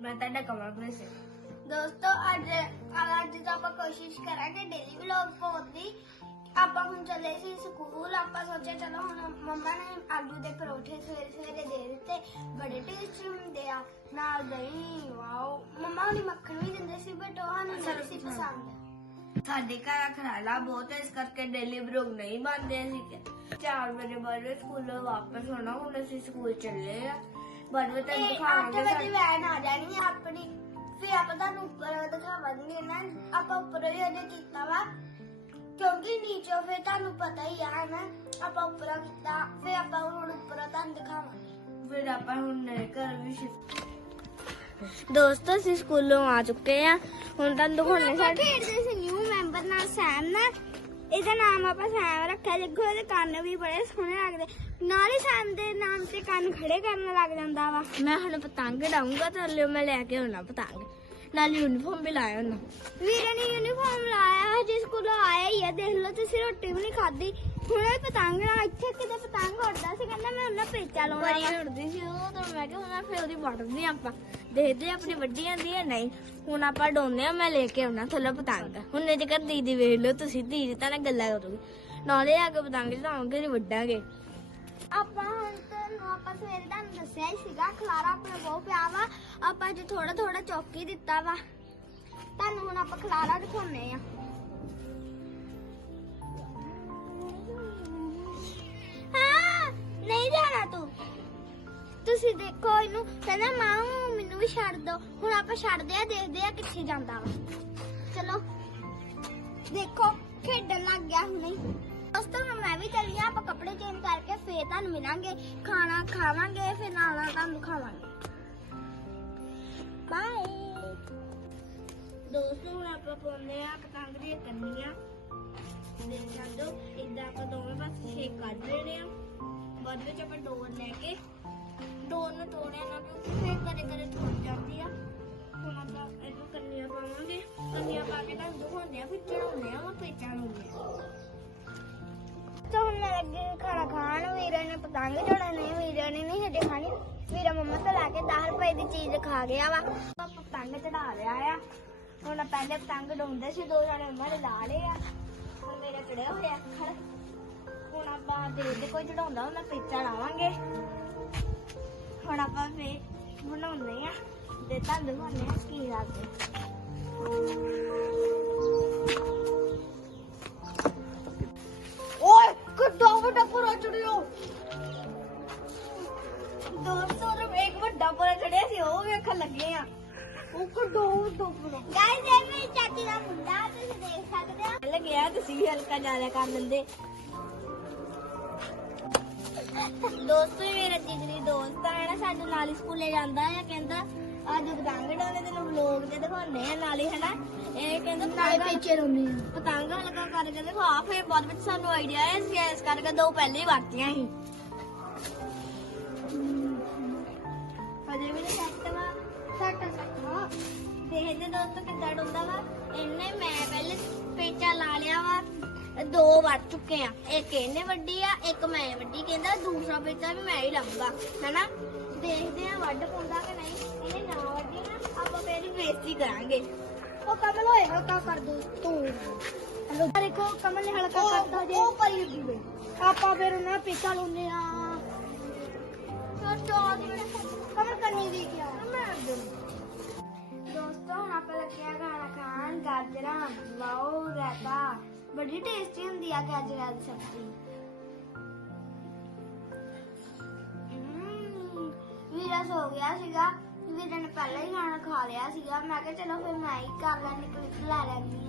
ਮੈਂ ਤੁਹਾਡਾ ਕਮਲਪ੍ਰੀਤ ਸਿੰਘ ਦੋਸਤੋ ਅੱਜ ਅੱਜ ਤਾਂ ਆਪਾਂ ਕੋਸ਼ਿਸ਼ ਕਰਾਂਗੇ ਡੇਲੀ ਵਲੌਗ ਪਾਉਣ ਦੀ। ਆਪਾਂ ਹੁਣ ਚੱਲੇ ਸੀ ਸਕੂਲ ਆਪਾਂ ਸੋਚਿਆ ਚਲੋ ਹੁਣ ਮੰਮਾ ਨੇ ਆਲੂ ਦੇ ਪਰੌਠੇ ਸਵੇਰੇ ਸਵੇਰੇ ਦੇ ਦਿੱਤੇ। ਬੜੇ ਟੇਸਟੀ ਹੁੰਦੇ ਆ। ਨਾਲ ਦਹੀਂ ਵਾਓ। ਮੰਮਾ ਹੁਣੀ ਮੱਖਣ ਵੀ ਦਿੰਦੇ ਸੀ ਬਟ ਉਹ ਸਾਨੂੰ ਨਹੀਂ ਸੀ ਪਸੰਦ। ਸਾਡੇ ਘਰ ਖਰਾਲਾ ਬਹੁਤ ਹੈ ਇਸ ਕਰਕੇ ਡੇਲੀ ਵਲੌਗ ਨਹੀਂ ਬਣਦੇ ਸੀ 4 ਵਜੇ ਬਾਅਦ ਸਕੂਲੋਂ ਵਾਪਸ ਹੋਣਾ ਹੁਣ ਅਸੀਂ ਸਕੂਲ ਚੱਲੇ ਆ। ਬਾਅਦ ਵਿੱਚ ਤੁਹਾਨੂੰ ਤੇ 8 ਦਿਖਾਵਾਂਗੇ ਵਜੇ ਸਾਡੇ- ਵੈਨ ਆ ਜਾਣੀ ਆ ਆਪਣੀ। ਫਿਰ ਆਪਾਂ ਤੁਹਾਨੂੰ ਉੱਪਰ ਦਿਖਾਵਾਂਗੇ ਨਾ ਆਪਾਂ ਉੱਪਰ ਹੀ ਉਹਨੇ ਕੀਤਾ ਵਾ। ਕਿਉਂਕਿ ਨੀਚੇ ਫਿਰ ਤੁਹਾਨੂੰ ਪਤਾ ਹੀ ਆ ਨਾ ਆਪਾਂ ਉੱਪਰ ਕੀਤਾ ਫਿਰ ਆਪਾਂ ਹੁਣ ਉੱਪਰ ਤੁਹਾਨੂੰ ਦਿਖਾਵਾਂਗੇ। ਫਿਰ ਆਪਾਂ ਹੁਣ ਨਵੇਂ ਘਰ ਵੀ shift ਦੋਸਤੋ ਅਸੀਂ ਸਕੂਲੋਂ ਆ ਚੁੱਕੇ ਆ। ਹੁਣ ਤੁਹਾਨੂੰ ਦਿਖਾਉਣੇ ਸਾਡੇ ਖੇਡਦੇ ਸੀ ਨਿਊ ਮੈਂਬਰ ਨਾਲ ਸੈਮ ਨਾਲ। ਇਹਦਾ ਨਾਮ ਆਪਾਂ ਸੈਮ ਰੱਖਿਆ। ਦੇਖੋ ਇਹਦੇ ਕੰਨ ਵੀ ਬੜੇ ਸੋਹਣੇ ਲੱਗਦੇ। ਨਾਲ ਹੀ ਸੈਮ ਦੇ ਨਾਮ ਤੇ ਕੰਨ ਖੜੇ ਕਰਨ ਲੱਗ ਜਾਂਦਾ ਵਾ। ਮੈਂ ਹੁਣ ਪਤੰਗ ਡਾਉਂਗਾ ਤਾਂ ਲਿਓ ਮੈਂ ਲੈ ਕੇ ਆਉਣਾ ਪਤੰਗ। ਨਾਲ ਯੂਨੀਫਾਰਮ ਵੀ ਲਾਇਆ ਉਹਨਾਂ। ਵੀਰੇ ਨੇ ਯੂਨੀਫਾਰਮ ਲਾਇਆ ਹਜੇ ਸਕੂਲੋਂ ਆਇਆ ਹੀ ਆ ਦੇਖ ਲਓ ਤੁਸੀਂ ਰੋਟੀ ਵੀ ਨਹੀਂ ਖਾਧੀ। ਹੁਣ ਪਤੰਗ ਨਾਲ ਇੱਥੇ ਕਿਤੇ ਪਤੰਗ ਉੱਡਦਾ ਸੀ ਕਹਿੰਦਾ ਮੈਂ ਉਹਨਾਂ ਪੇਚਾ ਲਾਉਣਾ ਬੜੀ ਉੱਡਦੀ ਸੀ ਉਹ ਤਾਂ ਮੈਂ ਕਿਹਾ ਹੁਣ ਫਿਰ ਉਹਦੀ ਵੱਢਦੇ ਆਪਾਂ। ਦੇਖਦੇ ਆ ਆਪਣੀ ਵੱਡੀ ਜਾਂਦੀ ਹੈ ਨਹੀਂ। ਹੁਣ ਆਪਾਂ ਡੋਂਦੇ ਆ ਮੈਂ ਲੈ ਕੇ ਆਉਣਾ ਥੱਲੇ ਪਤੰਗ। ਹੁਣ ਇਹ ਜੇਕਰ ਦੀਦੀ ਵੇਖ ਲਓ ਤੁਸੀਂ ਦੀਦੀ ਤਾਂ ਨਾਲ ਗੱਲਾਂ ਕਰੂਗੀ। ਨਾਲੇ ਆ ਕੇ ਪਤੰਗ ਚੜਾਉਂਗੇ ਤੇ ਵੱਡਾਂਗੇ ਆਪਾਂ ਹੁਣ ਤੁਹਾਨੂੰ ਆਪਾਂ ਸਵੇਰੇ ਤੁਹਾਨੂੰ ਦੱਸਿਆ ਹੀ ਸੀਗਾ ਖਲਾਰਾ ਆਪਣਾ ਬਹੁਤ ਪਿਆ ਵਾ। ਆਪਾਂ ਅੱਜ ਥੋੜਾ ਥੋੜਾ ਚੌਕੀ ਦਿੱਤਾ ਵਾ। ਤੁਹਾਨੂੰ ਹੁਣ ਆਪਾਂ ਖਲਾਰਾ ਦਿਖਾਉਨੇ ਆ ਤੁਸੀਂ ਦੇਖੋ ਇਹਨੂੰ ਕਹਿੰਦਾ ਮਾਂ ਮੈਨੂੰ ਵੀ ਛੱਡ ਦੋ। ਹੁਣ ਆਪਾਂ ਛੱਡਦੇ ਆ, ਦੇਖਦੇ ਆ ਕਿੱਥੇ ਜਾਂਦਾ ਵਾ। ਚਲੋ, ਦੇਖੋ, ਖੇਡਣ ਲੱਗ ਗਿਆ ਹੁਣੇ। ਦੋਸਤੋ, ਹੁਣ ਮੈਂ ਵੀ ਚੱਲੀ ਆ, ਆਪਾਂ ਕੱਪੜੇ ਚੇਂਜ ਕਰਕੇ ਫੇਰ ਤੁਹਾਨੂੰ ਮਿਲਾਂਗੇ। ਖਾਣਾ ਖਾਵਾਂਗੇ, ਫਿਰ ਨਾਲ ਨਾਲ ਤੁਹਾਨੂੰ ਖਾਵਾਂਗੇ ਬਾਏ ਦੋਸਤੋ, ਹੁਣ ਆਪਾਂ ਪਾਉਂਦੇ ਆ ਪਤੰਗ ਦੀਆਂ ਕੰਨੀਆਂ। ਦੇਖ ਸਕਦੇ ਇਦਾਂ ਆਪਾਂ ਦੋਵੇਂ ਪਾਸੇ ਸ਼ੇਕ ਕੱਢ ਰਹੇ ਆ। ਬਾਅਦ ਵਿੱਚ ਆਪਾਂ ਡੋਰ ਲੈ ਕੇ ਡੋਰ ਨੂੰ ਤੋੜਿਆ ਨਾ ਕਿਉਂਕਿ ਕਦੇ ਕਦੇ ਟੁੱਟ ਜਾਂਦੀ ਆ। ਹੁਣ ਆਪਾਂ ਇਹਨੂੰ ਕੰਨੀਆਂ ਪਾਵਾਂਗੇ। ਕੰਨੀਆਂ ਪਾ ਕੇ ਤੁਹਾਨੂੰ ਦਿਖਾਉਂਦੇ ਆ ਫਿਰ ਚੜਾਉਂਦੇ ਆ ਉਹ ਪੇਚਾਂ ਨੂੰ ਤਾਂ ਹੁਣ ਮੈਂ ਲੱਗੀ ਖਾਣਾ ਖਾਣ, ਵੀਰੇ ਨੇ ਪਤੰਗ ਚੜਾਉਣੇ ਵੀਰੇ ਨੇ ਨਹੀਂ ਹਜੇ ਖਾਣੀ। ਵੀਰਾ ਮੰਮਾ ਤੋਂ ਲੈ ਕੇ 10 ਰੁਪਏ ਦੀ ਚੀਜ਼ ਖਾ ਗਿਆ ਵਾ। ਆਪਾਂ ਪਤੰਗ ਚੜਾ ਲਿਆ ਆ। ਹੁਣ ਪਹਿਲੇ ਪਤੰਗ ਡਾਉਂਦੇ ਸੀ, ਦੋ ਜਣੇ ਉਹਨਾਂ ਨੇ ਲਾ ਲਏ ਆ। ਹੁਣ ਮੇਰੇ ਕਿਹੜੇ ਹੋਇਆ ਖੜ ਹੁਣ ਆਪਾਂ ਦੇਖਦੇ ਕੋਈ ਚੜਾਉਂਦਾ ਉਹਨਾਂ ਪੇਚਾ ਲਾਵਾਂਗੇ ਹੁਣ ਆਪਾਂ ਫੇ ਬਣਾਉਂਦੇ ਆ ਦੇ ਤੁਹਾਨੂੰ ਦਿਖਾਉਂਦੇ ਆ ਕੀ ਲੱਗਦਾ ਓਏ ਕਿੱਡਾ ਵੱਡਾ ਪੁਰਾ ਚੜਿਓ ਦੋਸਤੋ ਨੇ ਇੱਕ ਵੱਡਾ ਪੁਰਾ ਚੜਿਆ ਸੀ ਉਹ ਵੇਖਣ ਲੱਗੇ ਆ। ਉਹ ਕਿੱਡਾ ਵੱਡਾ ਪੁਰਾ ਗਾਇਸ ਇਹ ਮੇਰੀ ਚਾਚੀ ਦਾ ਮੁੰਡਾ ਤੁਸੀਂ ਦੇਖ ਸਕਦੇ ਆ ਲੱਗਿਆ ਤੁਸੀਂ ਵੀ ਹਲਕਾ ਜ਼ਿਆਦਾ ਕਰ ਲੈਂਦੇ। ਦੋਸਤੋ ਮੇਰਾ ਜਿਗਰੀ ਦੋਸਤ ਸਾਡੇ ਨਾਲ ਹੀ ਸਕੂਲੇ ਜਾਂਦਾ ਆ ਕਹਿੰਦਾ ਅੱਜ ਪਤੰਗ ਡਾਉਣੇ ਤੈਨੂੰ ਵਲੋਗ ਤੇ ਦਿਖਾਉਂਦੇ ਆ ਨਾਲੇ ਹਨਾ? ਇਹ ਕਹਿੰਦਾ ਨਾਲੇ ਪਿੱਛੇ ਰੋਨੇ ਪਤੰਗ ਹਲਕਾ ਕਰਕੇ ਦਿਖਾ ਫਿਰ ਬਾਅਦ ਵਿੱਚ ਸਾਨੂੰ ਆਈਡੀਆ ਆਇਆ ਸੀ ਇਸ ਕਰਕੇ ਦੋ ਪਹਿਲੇ ਹੀ ਵਰਤੀਆਂ ਸੀ। ਹਜੇ ਵੀ ਸੈੱਟ ਵਾ। ਸੈੱਟ ਸੈੱਟ ਦੇਖਦੇ ਦੋਸਤੋ ਕਿੱਦਾਂ ਡੁੰਦਾ ਵਾ। ਇਹਨੇ ਮੈਂ ਪਹਿਲੇ ਪੇਚਾ ਲਾ ਲਿਆ ਵਾ ਦੋ ਵੱਢ ਚੁੱਕੇ ਆ। ਇੱਕ ਇਹਨੇ ਵੱਡੀ ਆ ਇੱਕ ਮੈਂ ਵੱਡੀ। ਕਹਿੰਦਾ ਦੂਸਰਾ ਪੇਚਾ ਵੀ ਮੈਂ ਹੀ ਲਾਉਂਗਾ ਹੈਨਾ? ਦੇਖਦੇ ਆ ਵੱਢ ਪਾਉਂਦਾ ਕਿ ਨਹੀਂ। ਇਹਨੇ ਨਾ ਵੱਢੀ ਨਾ ਆਪਾਂ ਫੇਰ ਬੇਇੱਜ਼ਤੀ ਕਰਾਂਗੇ। ਉਹ ਕਮਲ ਹੋਏ ਹਲਕਾ ਕਰ ਦੋ ਤੂੰ। ਹਲੋ। ਦੇਖੋ ਕਮਲ ਨੇ ਹਲਕਾ ਕਰਤਾ ਜੇ। ਉਹ ਪਰੀ ਲੱਗੀ ਆਪਾਂ ਫੇਰ ਉਹਨਾਂ ਪੇਚਾ ਲਾਉਂਦੇ ਆ ਕਮਲ ਕੰਨੀ ਦੀ ਗਿਆ ਮੈਂ ਦੋਸਤੋ ਹੁਣ ਆਪਾਂ ਲੱਗਿਆ ਖਾਣਾ ਖਾਣ ਗਾਜਰਾਂ ਵਾਓ ਰਾਤਾ ਬੜੀ ਟੇਸਟੀ ਹੁੰਦੀ ਆ ਗਾਜਰਾਂ ਦੀ ਸਬਜ਼ੀ। ਵੀਰਾ ਸੋ ਗਿਆ ਸੀਗਾ। ਵੀਰੇ ਨੇ ਪਹਿਲਾਂ ਹੀ ਖਾਣਾ ਖਾ ਲਿਆ ਸੀਗਾ। ਮੈਂ ਕਿਹਾ ਚਲੋ ਫਿਰ ਮੈਂ ਹੀ ਕਰ ਲੈਣੀ ਕਲਿੱਪ ਲੈ ਲੈਂਦੀ।